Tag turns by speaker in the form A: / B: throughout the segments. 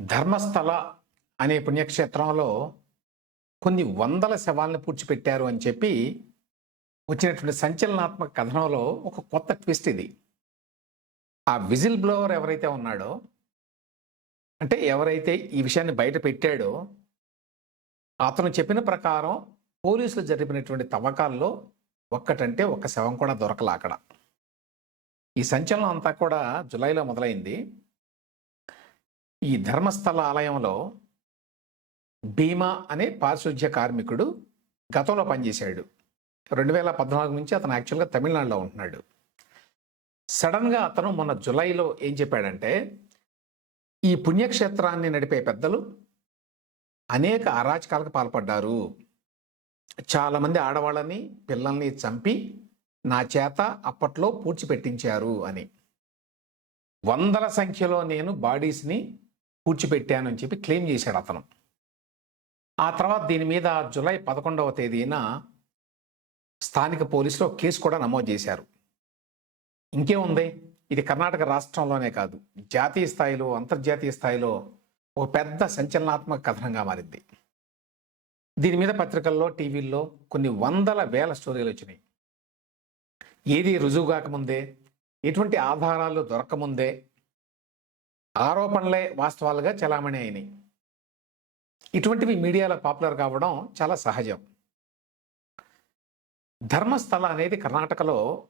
A: ధర్మస్థల అనే పుణ్యక్షేత్రంలో కొన్ని వందల శవాలను పూడ్చిపెట్టారు అని చెప్పి వచ్చినటువంటి సంచలనాత్మక కథనంలో ఒక కొత్త ట్విస్ట్ ఇది. ఆ విజిల్ బ్లోవర్ ఎవరైతే ఉన్నాడో అంటే ఎవరైతే ఈ విషయాన్ని బయట పెట్టాడో అతను చెప్పిన ప్రకారం పోలీసులు జరిపినటువంటి తవ్వకాల్లో ఒక్కటంటే ఒక్క శవం కూడా దొరకలా అక్కడ. ఈ సంచలనం అంతా కూడా జులైలో మొదలైంది. ఈ ధర్మస్థల ఆలయంలో భీమా అనే పారిశుధ్య కార్మికుడు గతంలో పనిచేశాడు. రెండు వేల పద్నాలుగు నుంచి అతను యాక్చువల్గా తమిళనాడులో ఉంటున్నాడు. సడన్గా అతను మొన్న జులైలో ఏం చెప్పాడంటే ఈ పుణ్యక్షేత్రాన్ని నడిపే పెద్దలు అనేక అరాచకాలకు పాల్పడ్డారు. చాలామంది ఆడవాళ్ళని పిల్లల్ని చంపి నా చేత అప్పట్లో పూడ్చిపెట్టించారు అని. వందల సంఖ్యలో నేను బాడీస్ని పూడ్చిపెట్టానని చెప్పి క్లెయిమ్ చేశాడు అతను. ఆ తర్వాత దీని మీద జులై పదకొండవ తేదీన స్థానిక పోలీసులు కేసు కూడా నమోదు చేశారు. ఇంకేముంది ఇది కర్ణాటక రాష్ట్రంలోనే కాదు. జాతీయ స్థాయిలో అంతర్జాతీయ స్థాయిలో ఒక పెద్ద సంచలనాత్మక కథనంగా మారింది. దీని మీద పత్రికల్లో టీవీల్లో కొన్ని వందల వేల స్టోరీలు వచ్చినాయి. ఏది రుజువు కాకముందే ఎటువంటి ఆధారాలు దొరకముందే ఆరోపణలే వాస్తవాలుగా చలామణి అయినాయి. ఇటువంటివి మీడియాలో పాపులర్ కావడం చాలా సహజం. ధర్మస్థల అనేది కర్ణాటకలో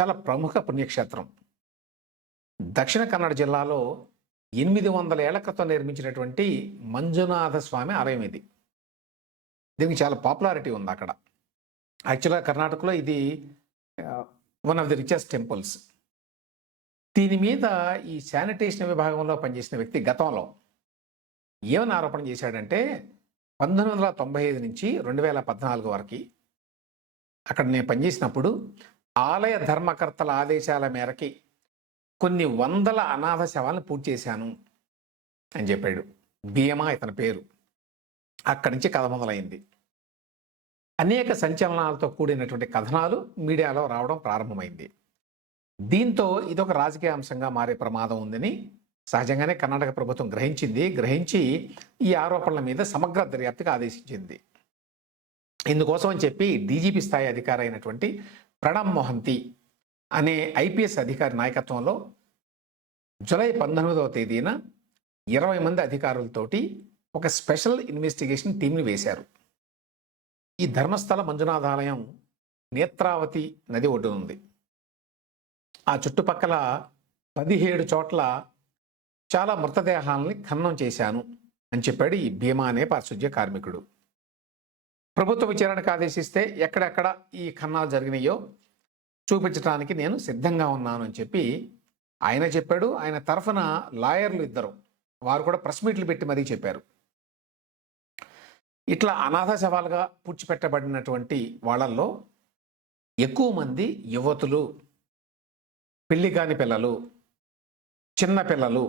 A: చాలా ప్రముఖ పుణ్యక్షేత్రం. దక్షిణ కన్నడ జిల్లాలో ఎనిమిది వందల ఏళ్ళ క్రితం నిర్మించినటువంటి మంజునాథ స్వామి ఆలయం ఇది. దీనికి చాలా పాపులారిటీ ఉంది అక్కడ. యాక్చువల్గా కర్ణాటకలో ఇది one of the richest temples దీని మీద ఈ శానిటేషన్ విభాగంలో పనిచేసిన వ్యక్తి గతంలో ఏమని ఆరోపణ చేశాడంటే పంతొమ్మిది వందల తొంభై ఐదు నుంచి రెండు వేల పద్నాలుగు వరకు అక్కడ నేను పనిచేసినప్పుడు ఆలయ ధర్మకర్తల ఆదేశాల మేరకి కొన్ని వందల అనాథ శవాలను పూర్తి చేశాను అని చెప్పాడు. భీమా ఇతని పేరు. అక్కడి నుంచి కథ మొదలైంది. అనేక సంచలనాలతో కూడినటువంటి కథనాలు మీడియాలో రావడం ప్రారంభమైంది. దీంతో ఇదొక రాజకీయ అంశంగా మారే ప్రమాదం ఉందని సహజంగానే కర్ణాటక ప్రభుత్వం గ్రహించింది. గ్రహించి ఈ ఆరోపణల మీద సమగ్ర దర్యాప్తుకు ఆదేశించింది. ఇందుకోసం అని చెప్పి డీజీపీ స్థాయి అధికారి అయినటువంటి ప్రణబ్ మోహంతి అనే ఐపీఎస్ అధికారి నాయకత్వంలో జూలై పంతొమ్మిదవ తేదీన ఇరవై మంది అధికారులతోటి ఒక స్పెషల్ ఇన్వెస్టిగేషన్ టీంని వేశారు. ఈ ధర్మస్థల మంజునాథాలయం నేత్రావతి నది ఒడ్డునుంది. ఆ చుట్టుపక్కల పదిహేడు చోట్ల చాలా మృతదేహాలని ఖననం చేశాను అని చెప్పాడు ఈ భీమా అనే పారిశుధ్య కార్మికుడు. ప్రభుత్వ విచారణకు ఆదేశిస్తే ఎక్కడెక్కడ ఈ ఖన్నాలు జరిగినాయో చూపించడానికి నేను సిద్ధంగా ఉన్నాను అని చెప్పి ఆయన చెప్పాడు. ఆయన తరఫున లాయర్లు ఇద్దరు. వారు కూడా ప్రెస్ మీట్లు పెట్టి మరీ చెప్పారు. ఇట్లా అనాథ శవాలుగా పూడ్చిపెట్టబడినటువంటి వాళ్ళల్లో ఎక్కువ మంది యువతులు పెళ్ళి కాని పిల్లలు చిన్న పిల్లలు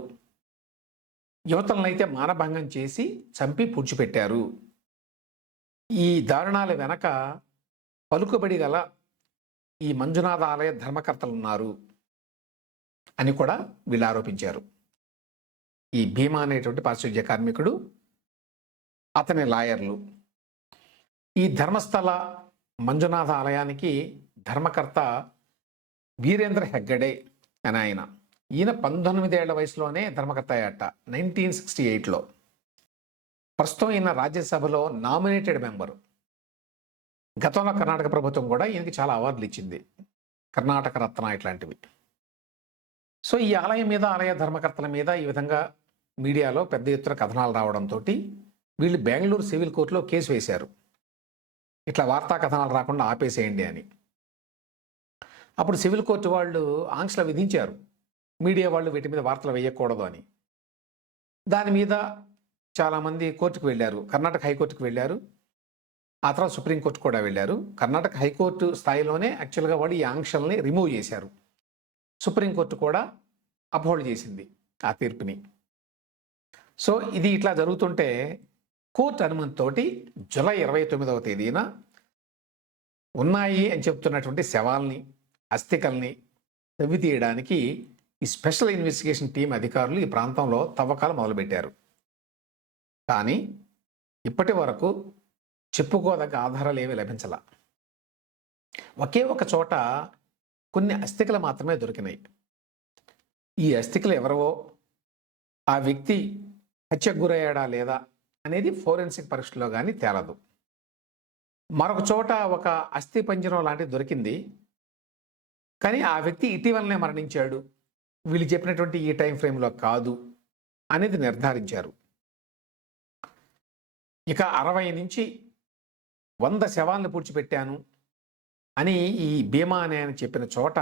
A: యువతలనైతే మానభంగం చేసి చంపి పూడ్చిపెట్టారు. ఈ దారుణాల వెనక పలుకుబడి గల ఈ మంజునాథ ఆలయ ధర్మకర్తలు ఉన్నారు అని కూడా వీళ్ళు ఆరోపించారు. ఈ భీమా అనేటువంటి పారిశుధ్య కార్మికుడు అతని లాయర్లు. ఈ ధర్మస్థల మంజునాథ ఆలయానికి ధర్మకర్త వీరేంద్ర హెగ్గడే అని ఆయన. ఈయన పంతొమ్మిదేళ్ళ వయసులోనే ధర్మకర్త అయ్యాట నైన్టీన్ సిక్స్టీ ఎయిట్లో. ప్రస్తుతం ఈయన రాజ్యసభలో నామినేటెడ్ మెంబరు. గతంలో కర్ణాటక ప్రభుత్వం కూడా ఈయనకి చాలా అవార్డులు ఇచ్చింది. కర్ణాటక రత్న ఇట్లాంటివి. సో ఈ ఆలయం మీద ఆలయ ధర్మకర్తల మీద ఈ విధంగా మీడియాలో పెద్ద ఎత్తున కథనాలు రావడంతో వీళ్ళు బెంగళూరు సివిల్ కోర్టులో కేసు వేశారు. ఇట్లా వార్తా కథనాలు రాకుండా ఆపేసేయండి అని. అప్పుడు సివిల్ కోర్టు వాళ్ళు ఆంక్షలు విధించారు. మీడియా వాళ్ళు వీటి మీద వార్తలు వేయకూడదు అని. దాని మీద చాలామంది కోర్టుకు వెళ్ళారు. కర్ణాటక హైకోర్టుకు వెళ్ళారు. ఆ తర్వాత సుప్రీంకోర్టు కూడా వెళ్ళారు. కర్ణాటక హైకోర్టు స్థాయిలోనే యాక్చువల్గా వాళ్ళు ఈ ఆంక్షల్ని రిమూవ్ చేశారు. సుప్రీంకోర్టు కూడా అప్హోల్డ్ చేసింది ఆ తీర్పుని. సో ఇది ఇట్లా జరుగుతుంటే కోర్టు అనుమతితోటి జూలై ఇరవై తొమ్మిదవ తేదీన ఉన్నాయి అని చెప్తున్నటువంటి శవాల్ని అస్థికల్ని తవ్వి తీయడానికి ఈ స్పెషల్ ఇన్వెస్టిగేషన్ టీం అధికారులు ఈ ప్రాంతంలో తవ్వకాలు మొదలుపెట్టారు. కానీ ఇప్పటి వరకు చెప్పుకోదగ్గ ఆధారాలు ఏమీ లభించాల. ఒకే ఒక చోట కొన్ని అస్థికలు మాత్రమే దొరికినాయి. ఈ అస్థికలు ఎవరవో ఆ వ్యక్తి హత్యకు గురయ్యాడా లేదా అనేది ఫోరెన్సిక్ పరీక్షలో కానీ తేలదు. మరొక చోట ఒక అస్థి పంజరం లాంటిది దొరికింది. కానీ ఆ వ్యక్తి ఇటీవలనే మరణించాడు. వీళ్ళు చెప్పినటువంటి ఈ టైం ఫ్రేమ్లో కాదు అనేది నిర్ధారించారు. ఇక అరవై నుంచి వంద శవాలను పూడ్చిపెట్టాను అని ఈ భీమా అనే ఆయన చెప్పిన చోట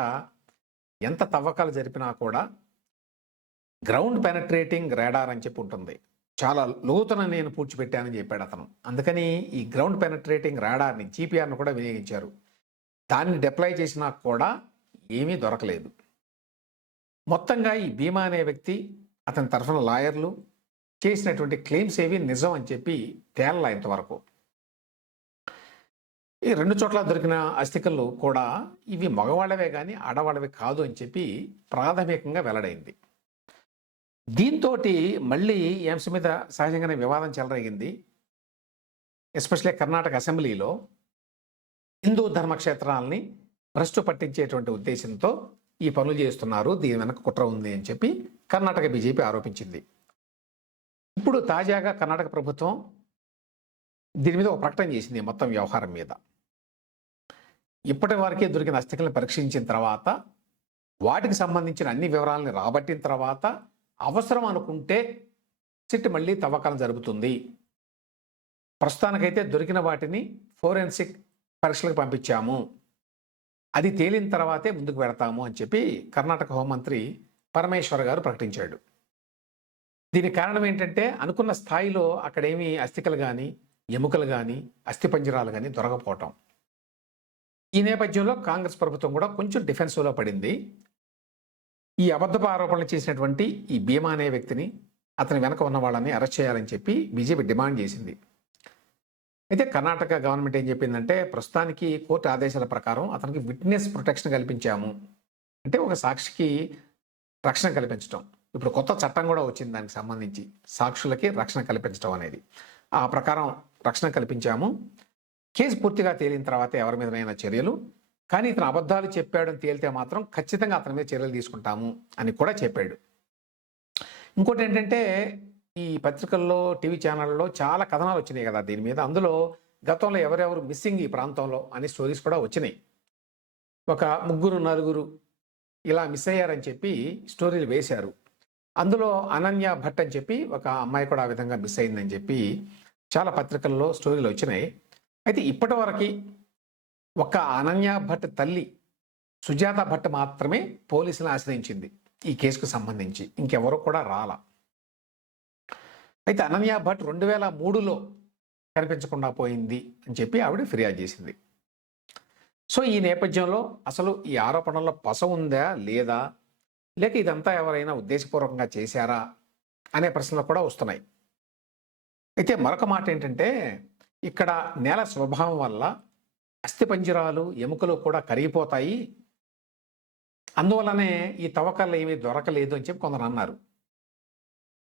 A: ఎంత తవ్వకాలు జరిపినా కూడా గ్రౌండ్ పెనట్రేటింగ్ రాడార్ అని చెప్పి ఉంటుంది. చాలా లోతున నేను పూడ్చిపెట్టానని చెప్పాడు అతను. అందుకని ఈ గ్రౌండ్ పెనట్రేటింగ్ రాడార్ని జీపీఆర్ను కూడా వినియోగించారు. దాన్ని డిప్లాయ్ చేసినా కూడా ఏమీ దొరకలేదు. మొత్తంగా ఈ భీమా అనే వ్యక్తి అతని తరఫున లాయర్లు చేసినటువంటి క్లెయిమ్స్ ఏవి నిజం అని చెప్పి తేలలా ఇంతవరకు. ఈ రెండు చోట్ల దొరికిన అస్థికలు కూడా ఇవి మగవాళ్ళవే కానీ ఆడవాళ్ళవే కాదు అని చెప్పి ప్రాథమికంగా వెల్లడైంది. దీంతో మళ్ళీ ఈ అంశం మీద సహజంగానే వివాదం చెలరేగింది. ఎస్పెషల్లీ కర్ణాటక అసెంబ్లీలో హిందూ ధర్మక్షేత్రాలని భ్రష్టు పట్టించేటువంటి ఉద్దేశంతో ఈ పనులు చేస్తున్నారు దీని వెనక కుట్ర ఉంది అని చెప్పి కర్ణాటక బీజేపీ ఆరోపించింది. ఇప్పుడు తాజాగా కర్ణాటక ప్రభుత్వం దీని మీద ఒక ప్రకటన చేసింది మొత్తం వ్యవహారం మీద. ఇప్పటి వరకే దొరికిన అస్థికలను పరీక్షించిన తర్వాత వాటికి సంబంధించిన అన్ని వివరాలను రాబట్టిన తర్వాత అవసరం అనుకుంటే సిట్ మళ్ళీ తవ్వకాలం జరుగుతుంది. ప్రస్తుతానికైతే దొరికిన వాటిని ఫోరెన్సిక్ పరీక్షలకు పంపించాము. అది తేలిన తర్వాతే ముందుకు పెడతాము అని చెప్పి కర్ణాటక హోంమంత్రి పరమేశ్వర్ గారు ప్రకటించాడు. దీనికి కారణం ఏంటంటే అనుకున్న స్థాయిలో అక్కడేమీ అస్థికలు కానీ ఎముకలు కానీ అస్థిపంజరాలు కానీ దొరకపోవటం. ఈ నేపథ్యంలో కాంగ్రెస్ ప్రభుత్వం కూడా కొంచెం డిఫెన్సివ్లో పడింది. ఈ అబద్ధపు ఆరోపణలు చేసినటువంటి ఈ భీమా అనే వ్యక్తిని అతని వెనక ఉన్న వాళ్ళని అరెస్ట్ చేయాలని చెప్పి బీజేపీ డిమాండ్ చేసింది. అయితే కర్ణాటక గవర్నమెంట్ ఏం చెప్పిందంటే ప్రస్తుతానికి కోర్టు ఆదేశాల ప్రకారం అతనికి విట్నెస్ ప్రొటెక్షన్ కల్పించాము. అంటే ఒక సాక్షికి రక్షణ కల్పించడం ఇప్పుడు కొత్త చట్టం కూడా వచ్చింది దానికి సంబంధించి. సాక్షులకి రక్షణ కల్పించడం అనేది. ఆ ప్రకారం రక్షణ కల్పించాము. కేసు పూర్తిగా తేలిన తర్వాత ఎవరి మీదనైనా చర్యలు. కానీ ఇతను అబద్ధాలు చెప్పాడని తేలితే మాత్రం ఖచ్చితంగా అతని మీద చర్యలు తీసుకుంటాము అని కూడా చెప్పాడు. ఇంకోటి ఏంటంటే ఈ పత్రికల్లో టీవీ ఛానళ్ళలో చాలా కథనాలు వచ్చినాయి కదా దీని మీద. అందులో గతంలో ఎవరెవరు మిస్సింగ్ ఈ ప్రాంతంలో అనే స్టోరీస్ కూడా వచ్చినాయి. ఒక ముగ్గురు నలుగురు ఇలా మిస్ అయ్యారని చెప్పి స్టోరీలు వేశారు. అందులో అనన్య భట్ అని చెప్పి ఒక అమ్మాయి కూడా ఆ విధంగా మిస్ అయిందని చెప్పి చాలా పత్రికల్లో స్టోరీలు వచ్చినాయి. అయితే ఇప్పటి వరకు ఒక అనన్య భట్ తల్లి సుజాత భట్ మాత్రమే పోలీసులను ఆశ్రయించింది. ఈ కేసుకు సంబంధించి ఇంకెవరు కూడా రాలా. అయితే అనన్య భట్ రెండు వేల మూడులో కనిపించకుండా పోయింది అని చెప్పి ఆవిడ ఫిర్యాదు చేసింది. సో ఈ నేపథ్యంలో అసలు ఈ ఆరోపణల్లో పస ఉందా లేదా లేక ఇదంతా ఎవరైనా ఉద్దేశపూర్వకంగా చేశారా అనే ప్రశ్నలు కూడా వస్తున్నాయి. అయితే మరొక మాట ఏంటంటే ఇక్కడ నేల స్వభావం వల్ల అస్థిపంజరాలు ఎముకలు కూడా కరిగిపోతాయి. అందువల్లనే ఈ తవ్వకాలు ఏమీ దొరకలేదు అని చెప్పి కొందరు అన్నారు.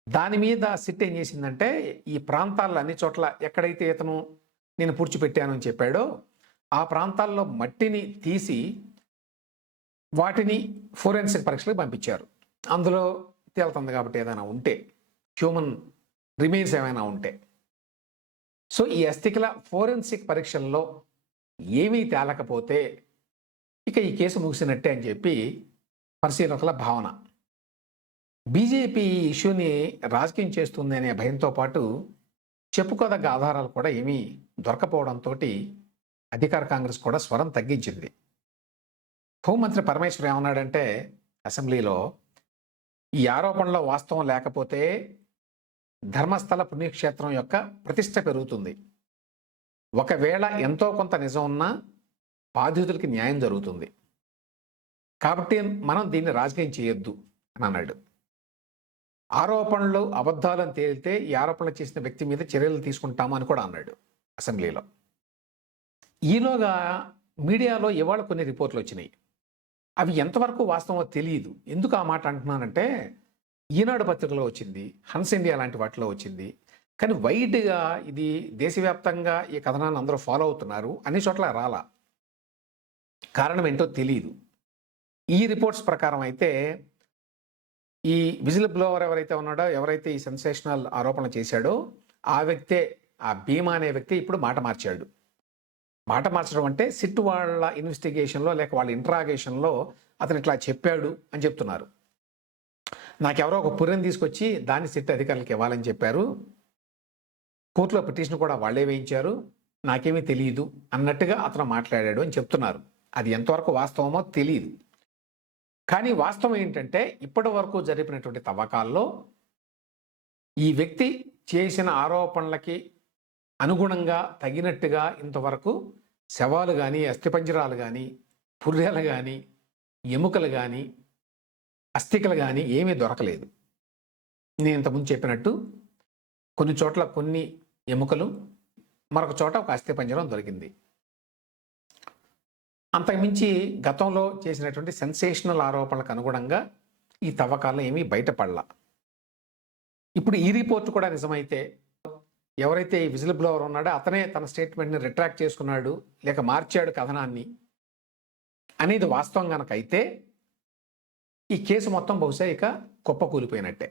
A: దాని మీద సిట్ ఏం చేసిందంటే ఈ ప్రాంతాల్లో అన్ని చోట్ల ఎక్కడైతే ఇతను నేను పూడ్చిపెట్టాను అని చెప్పాడో ఆ ప్రాంతాల్లో మట్టిని తీసి వాటిని ఫోరెన్సిక్ పరీక్షలకు పంపించారు. అందులో తేలుతుంది కాబట్టి ఏదైనా ఉంటే హ్యూమన్ రిమైన్స్ ఏమైనా ఉంటే. సో ఈ అస్థికల ఫోరెన్సిక్ పరీక్షల్లో ఏమీ తేలకపోతే ఇక ఈ కేసు ముగిసినట్టే అని చెప్పి పరిశీలకుల భావన. బీజేపీ ఈ ఇష్యూని రాజకీయం చేస్తుంది అనే భయంతో పాటు చెప్పుకోదగ్గ ఆధారాలు కూడా ఏమీ దొరకపోవడంతో అధికార కాంగ్రెస్ కూడా స్వరం తగ్గించింది. హోంమంత్రి పరమేశ్వర్ ఏమన్నాడంటే అసెంబ్లీలో ఈ ఆరోపణలో వాస్తవం లేకపోతే ధర్మస్థల పుణ్యక్షేత్రం యొక్క ప్రతిష్ట పెరుగుతుంది. ఒకవేళ ఎంతో కొంత నిజం ఉన్నా బాధితులకి న్యాయం జరుగుతుంది. కాబట్టి మనం దీన్ని రాజకీయం చేయొద్దు అని అన్నాడు. ఆరోపణలు అబద్ధాలను తేలితే ఈ ఆరోపణలు చేసిన వ్యక్తి మీద చర్యలు తీసుకుంటాము అని కూడా అన్నాడు అసెంబ్లీలో. ఈలోగా మీడియాలో ఇవాళ కొన్ని రిపోర్ట్లు వచ్చినాయి. అవి ఎంతవరకు వాస్తవమో తెలియదు. ఎందుకు ఆ మాట అంటున్నానంటే ఈనాడు పత్రికలో వచ్చింది హన్స్ ఇండియా లాంటి వాటిలో వచ్చింది. కానీ వైడ్గా ఇది దేశవ్యాప్తంగా ఈ కథనాన్ని అందరూ ఫాలో అవుతున్నారు అన్ని చోట్ల రాలా. కారణం ఏంటో తెలియదు ఈ రిపోర్ట్స్ ప్రకారం అయితే ఈ విజిల్ బ్లోవర్ ఎవరైతే ఉన్నాడో ఎవరైతే ఈ సెన్సేషనల్ ఆరోపణలు చేశాడో ఆ వ్యక్తే ఆ భీమా అనే వ్యక్తి ఇప్పుడు మాట మార్చాడు. మాట మార్చడం అంటే సిట్ వాళ్ళ ఇన్వెస్టిగేషన్లో లేక వాళ్ళ ఇంట్రాగేషన్లో అతను ఇట్లా చెప్పాడు అని చెప్తున్నారు. నాకెవరో ఒక పుర్రెని తీసుకొచ్చి దాన్ని సిట్ అధికారులకు ఇవ్వాలని చెప్పారు. కోర్టులో పిటిషన్ కూడా వాళ్ళే వేయించారు. నాకేమీ తెలియదు అన్నట్టుగా అతను మాట్లాడాడు అని చెప్తున్నారు. అది ఎంతవరకు వాస్తవమో తెలియదు కానీ వాస్తవం ఏంటంటే ఇప్పటి వరకు జరిపినటువంటి తవ్వకాల్లో ఈ వ్యక్తి చేసిన ఆరోపణలకి అనుగుణంగా తగినట్టుగా ఇంతవరకు శవాలు కానీ అస్థిపంజరాలు కానీ పుర్రెలు కానీ ఎముకలు కానీ అస్థికలు కానీ ఏమీ దొరకలేదు. నేను ఇంతకుముందు చెప్పినట్టు కొన్ని చోట్ల కొన్ని ఎముకలు మరొక చోట ఒక అస్థిపంజరం దొరికింది. అంతకుమించి గతంలో చేసినటువంటి సెన్సేషనల్ ఆరోపణలకు అనుగుణంగా ఈ తవ్వకాల్లో ఏమీ బయటపడలా. ఇప్పుడు ఈ రిపోర్ట్ కూడా నిజమైతే ఎవరైతే ఈ విజిల్ బ్లోవర్ ఉన్నాడో అతనే తన స్టేట్మెంట్ని రిట్రాక్ట్ చేసుకున్నాడు లేక మార్చాడు కథనాన్ని అనేది వాస్తవం కనుక అయితే ఈ కేసు మొత్తం బహుశా ఇక కుప్పకూలిపోయినట్టే.